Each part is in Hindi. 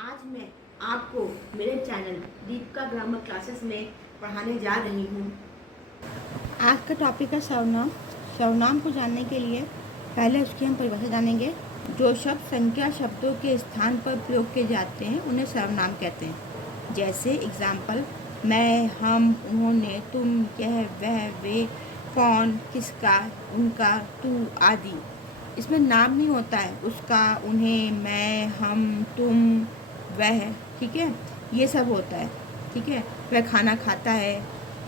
आज मैं आपको मेरे चैनल दीपिका ग्रामर क्लासेस में पढ़ाने जा रही हूँ। आज का टॉपिक है सर्वनाम। सर्वनाम को जानने के लिए पहले उसकी हम परिभाषा जानेंगे। जो शब्द संख्या शब्दों के स्थान पर प्रयोग किए जाते हैं उन्हें सर्वनाम कहते हैं। जैसे एग्जाम्पल, मैं, हम, उन्होंने, तुम, यह, वह, वे, कौन, किसका, उनका, तू आदि। इसमें नाम नहीं होता है उसका, उन्हें, मैं, हम, तुम, वह, ठीक है, ये सब होता है, ठीक है। वह खाना खाता है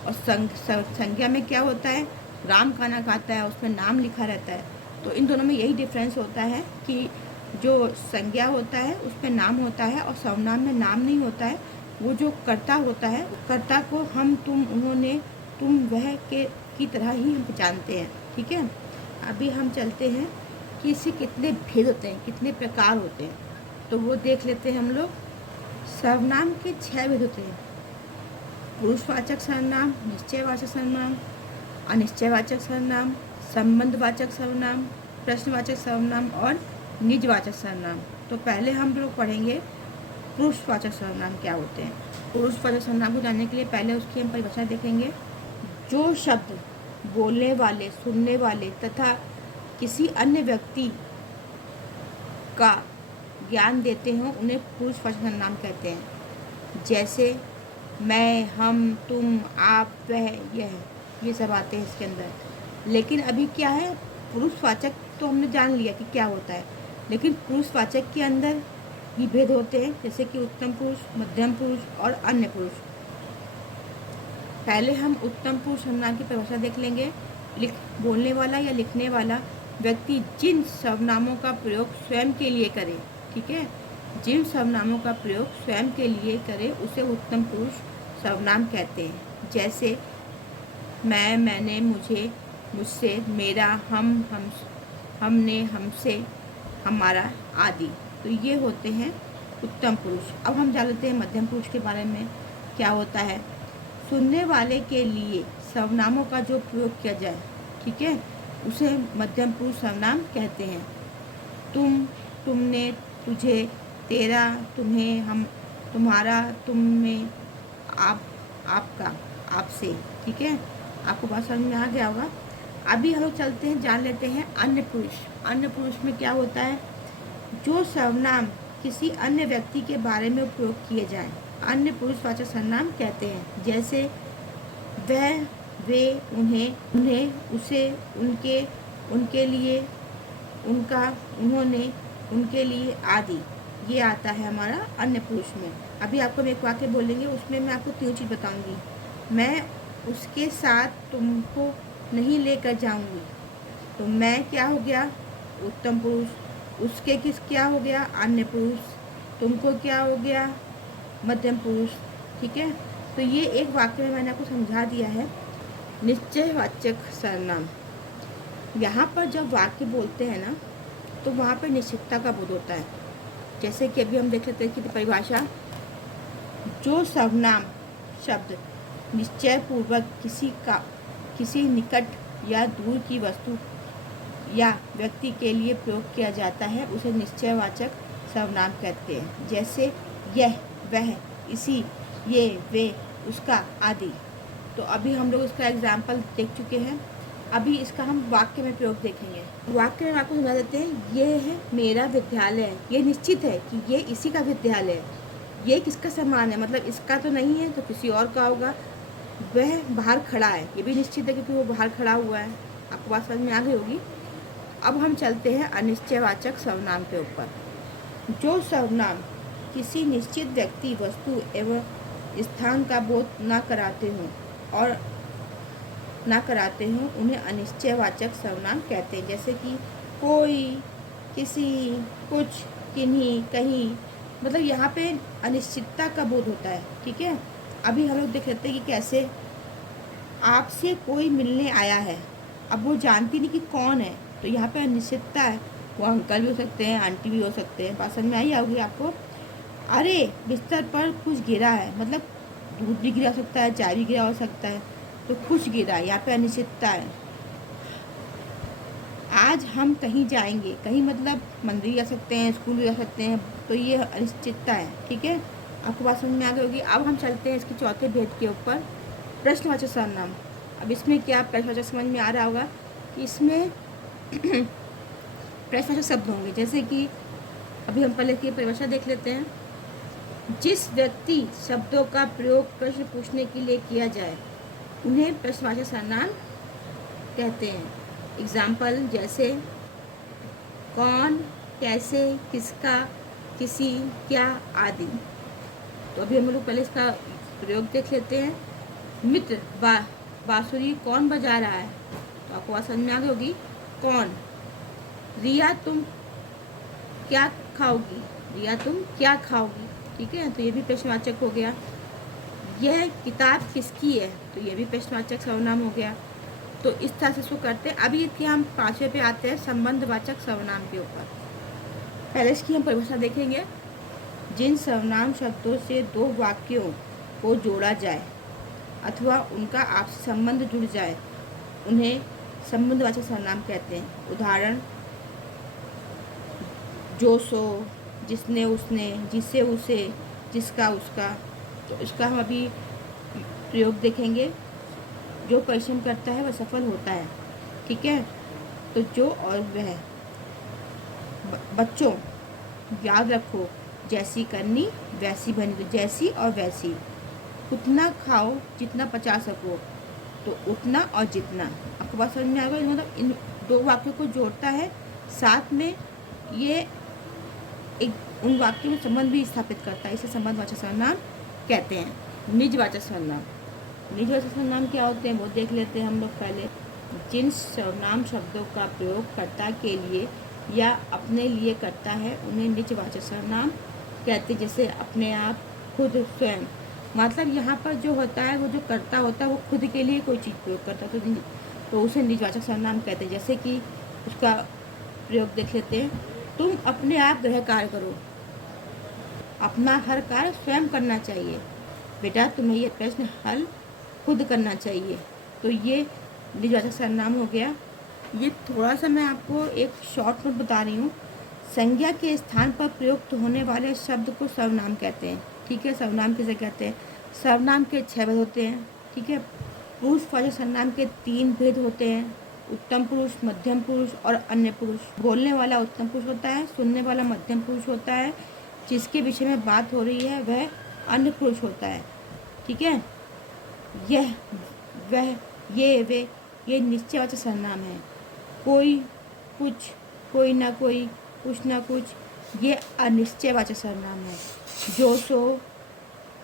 और संज्ञा में क्या होता है, राम खाना खाता है, उसमें नाम लिखा रहता है। तो इन दोनों में यही डिफरेंस होता है कि जो संज्ञा होता है उसमें नाम होता है और सर्वनाम में नाम नहीं होता है। वो जो कर्ता होता है, कर्ता को हम, तुम, उन्होंने, तुम, वह के की तरह ही हम पहचानते हैं, ठीक है। अभी हम चलते हैं कि इससे कितने भेद होते हैं, कितने प्रकार होते हैं, तो वो देख लेते हैं हम लोग। सर्वनाम के 6 भेद होते हैं: पुरुषवाचक सर्वनाम, निश्चयवाचक सर्वनाम, अनिश्चयवाचक सर्वनाम, संबंधवाचक सर्वनाम, प्रश्नवाचक सर्वनाम और निजवाचक सर्वनाम। तो पहले हम लोग पढ़ेंगे पुरुषवाचक सर्वनाम क्या होते हैं। पुरुषवाचक सर्वनाम को जानने के लिए पहले उसकी हम परिभाषा देखेंगे। जो शब्द बोलने वाले, सुनने वाले तथा किसी अन्य व्यक्ति का ज्ञान देते हों उन्हें पुरुषवाचक सर्वनाम कहते हैं। जैसे मैं, हम, तुम, आप, वह, यह, ये सब आते हैं इसके अंदर। लेकिन अभी क्या है, पुरुषवाचक तो हमने जान लिया कि क्या होता है, लेकिन पुरुषवाचक के अंदर ही भेद होते हैं, जैसे कि उत्तम पुरुष, मध्यम पुरुष और अन्य पुरुष। पहले हम उत्तम पुरुष सर्वनाम की परिभाषा देख लेंगे। बोलने वाला या लिखने वाला व्यक्ति जिन सर्वनामों का प्रयोग स्वयं के लिए करे, ठीक है, जिन सर्वनामों का प्रयोग स्वयं के लिए करे उसे उत्तम पुरुष सर्वनाम कहते हैं। जैसे मैं, मैंने, मुझे, मुझसे, मेरा, हमने, हमसे, हमारा आदि। तो ये होते हैं उत्तम पुरुष। अब हम जान लेते हैं मध्यम पुरुष के बारे में क्या होता है। सुनने वाले के लिए सर्वनामों का जो प्रयोग किया जाए, ठीक है, उसे मध्यम पुरुष सर्वनाम कहते हैं। तुम, तुमने, तुझे, तेरा, तुम्हें, हम, तुम्हारा, तुम में, आप, आपका, आपसे, ठीक है। आपको बात समझ में आ गया होगा। अभी हम लोग चलते हैं, जान लेते हैं अन्य पुरुष। अन्य पुरुष में क्या होता है, जो सर्वनाम किसी अन्य व्यक्ति के बारे में प्रयोग किए जाएं अन्य पुरुषवाचक सर्वनाम कहते हैं। जैसे वह, वे, उन्हें, उसे, उनके, उनके लिए, उनका, उन्होंने, उनके लिए आदि। ये आता है हमारा अन्य पुरुष में। अभी आपको मैं एक वाक्य बोलेंगे, उसमें मैं आपको 3 चीज़ बताऊंगी। मैं उसके साथ तुमको नहीं लेकर जाऊंगी, तो मैं क्या हो गया, उत्तम पुरुष। उसके किस क्या हो गया, अन्य पुरुष। तुमको क्या हो गया, मध्यम पुरुष, ठीक है। तो ये एक वाक्य में मैंने आपको समझा दिया है। निश्चयवाचक सर्वनाम, यहाँ पर जब वाक्य बोलते हैं ना, तो वहाँ पर निश्चितता का बोध होता है। जैसे कि अभी हम देख लेते हैं कि परिभाषा, जो सर्वनाम शब्द निश्चय पूर्वक किसी निकट या दूर की वस्तु या व्यक्ति के लिए प्रयोग किया जाता है उसे निश्चयवाचक सर्वनाम कहते हैं। जैसे यह, वह, इसी, ये, वे, उसका आदि। तो अभी हम लोग इसका एग्जाम्पल देख चुके हैं। अभी इसका हम वाक्य में प्रयोग देखेंगे। वाक्य में आपको समझा देते हैं, ये है मेरा विद्यालय। ये निश्चित है कि ये इसी का विद्यालय है। ये किसका सामान है, मतलब इसका तो नहीं है, तो किसी और का होगा। वह बाहर खड़ा है, ये भी निश्चित है क्योंकि वो बाहर खड़ा हुआ है। आपको बात समझ में आ गई होगी। अब हम चलते हैं अनिश्चयवाचक सर्वनाम के ऊपर। जो सर्वनाम किसी निश्चित व्यक्ति, वस्तु एवं स्थान का बोध न कराते हों उन्हें अनिश्चयवाचक सर्वनाम कहते हैं। जैसे कि कोई, किसी, कुछ, किन्हीं, कहीं, मतलब यहाँ पे अनिश्चितता का बोध होता है, ठीक है। अभी हम लोग देख लेते हैं कि कैसे। आपसे कोई मिलने आया है, अब वो जानती नहीं कि कौन है, तो यहाँ पे अनिश्चितता है। वो अंकल भी हो सकते हैं, आंटी भी हो सकते हैं। बात समझ में आई होगी आपको। अरे बिस्तर पर कुछ गिरा है, मतलब दूध भी गिरा सकता है, चाय भी गिरा हो सकता है, तो कुछ गिरा है, यहाँ पे अनिश्चितता है। आज हम कहीं जाएंगे, कहीं मतलब मंदिर जा सकते हैं, स्कूल भी जा सकते हैं, तो ये अनिश्चितता है, ठीक है। आपको बात समझ में आ गई होगी। अब हम चलते हैं इसके चौथे भेद के ऊपर, प्रश्नवाचक सर्वनाम। अब इसमें क्या प्रश्नवाचक समझ में आ रहा होगा कि इसमें प्रश्नवाचक शब्द होंगे, जैसे कि अभी हम पहले की परिभाषा देख लेते हैं। जिस व्यक्ति शब्दों का प्रयोग प्रश्न पूछने के लिए किया जाए उन्हें प्रश्नवाचक सर्वनाम कहते हैं। एग्जाम्पल जैसे कौन, कैसे, किसका, किसी, क्या आदि। तो अभी हम लोग पहले इसका प्रयोग देख लेते हैं। मित्र, बांसुरी कौन बजा रहा है? तो आपको बात समझ में आ गई होगी, कौन। रिया तुम क्या खाओगी? रिया तुम क्या खाओगी? ठीक है, तो ये भी प्रश्नवाचक हो गया। यह किताब किसकी है? तो ये भी प्रश्नवाचक सर्वनाम हो गया। तो इस तरह से इसको करते हैं। अभी इसके हम पांचवें पे आते हैं, संबंधवाचक सर्वनाम के ऊपर। पहले इसकी हम परिभाषा देखेंगे। जिन सर्वनाम शब्दों से दो वाक्यों को जोड़ा जाए अथवा उनका आपसी संबंध जुड़ जाए उन्हें संबंधवाचक सर्वनाम कहते हैं। उदाहरण जो सो, जिसने उसने, जिसे उसे, जिसका उसका। तो इसका हम अभी प्रयोग देखेंगे। जो परिश्रम करता है वह सफल होता है, ठीक है। तो जो और वह। बच्चों याद रखो, जैसी करनी वैसी बनी। तो जैसी और वैसी। उतना खाओ जितना पचा सको, तो उतना और जितना। आपको बात समझ में आएगा, मतलब इन दो वाक्यों को जोड़ता है, साथ में ये एक उन वाक्यों में संबंध भी स्थापित करता है। इसे संबंधवाचक सर्वनाम कहते हैं। निजवाचक सर्वनाम। निजवाचक सर्वनाम क्या होते हैं वो देख लेते हैं हम लोग पहले। जिन सर्वनाम शब्दों का प्रयोग कर्ता के लिए या अपने लिए करता है उन्हें निजवाचक सर्वनाम कहते हैं। जैसे अपने आप, खुद, स्वयं। मतलब यहाँ पर जो होता है वो जो कर्ता होता है वो खुद के लिए कोई चीज़ प्रयोग करता है, तो उसे निजवाचक सर्वनाम कहते हैं। जैसे कि उसका प्रयोग देख लेते हैं। तुम अपने आप गृह कार्य करो। अपना हर कार्य स्वयं करना चाहिए। बेटा तुम्हें यह प्रश्न हल खुद करना चाहिए। तो ये निजवाचक सर्वनाम हो गया। ये थोड़ा सा मैं आपको एक शॉर्ट नोट बता रही हूँ। संज्ञा के स्थान पर प्रयुक्त होने वाले शब्द को सर्वनाम कहते हैं, ठीक है। सर्वनाम किसे कहते हैं? सर्वनाम के 6 भेद होते हैं, ठीक है। पुरुषवाचक सर्वनाम के 3 भेद होते हैं, उत्तम पुरुष, मध्यम पुरुष और अन्य पुरुष। बोलने वाला उत्तम पुरुष होता है, सुनने वाला मध्यम पुरुष होता है, जिसके विषय में बात हो रही है वह अन्य पुरुष होता है, ठीक है। यह, वह, ये, वे, ये निश्चयवाचक सर्वनाम है। कोई, कुछ, कोई ना कोई, कुछ ना कुछ, ये अनिश्चयवाचक सर्वनाम है। जो सो,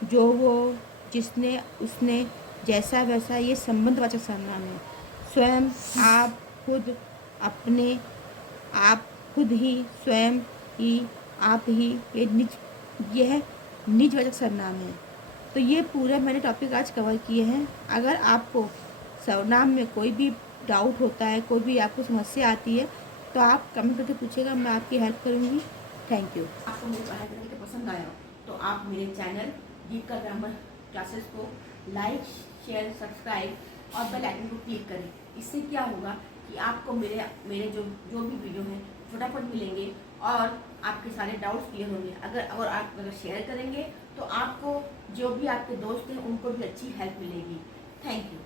जो वो, जिसने, उसने, जैसा वैसा, ये संबंधवाचक सर्वनाम है। स्वयं, आप, खुद, अपने, आप, खुद ही, स्वयं ही, आप ही, यह निजवाचक सर्वनाम है। तो ये पूरा मैंने टॉपिक आज कवर किए हैं। अगर आपको सर्वनाम में कोई भी डाउट होता है, कोई भी आपको समस्या आती है, तो आप कमेंट करके पूछिएगा, मैं आपकी हेल्प करूँगी। Thank you. आपको मेरी पढ़ाई करने के पसंद आया तो आप मेरे चैनल जीविका ग्रामर क्लासेस को लाइक, शेयर, सब्सक्राइब और बेल आइकन को क्लिक करें। इससे क्या होगा कि आपको मेरे जो भी वीडियो हैं फटाफट मिलेंगे और आपके सारे डाउट्स क्लियर होंगे। अगर शेयर करेंगे तो आपको जो भी आपके दोस्त हैं उनको भी अच्छी हेल्प मिलेगी। Thank you.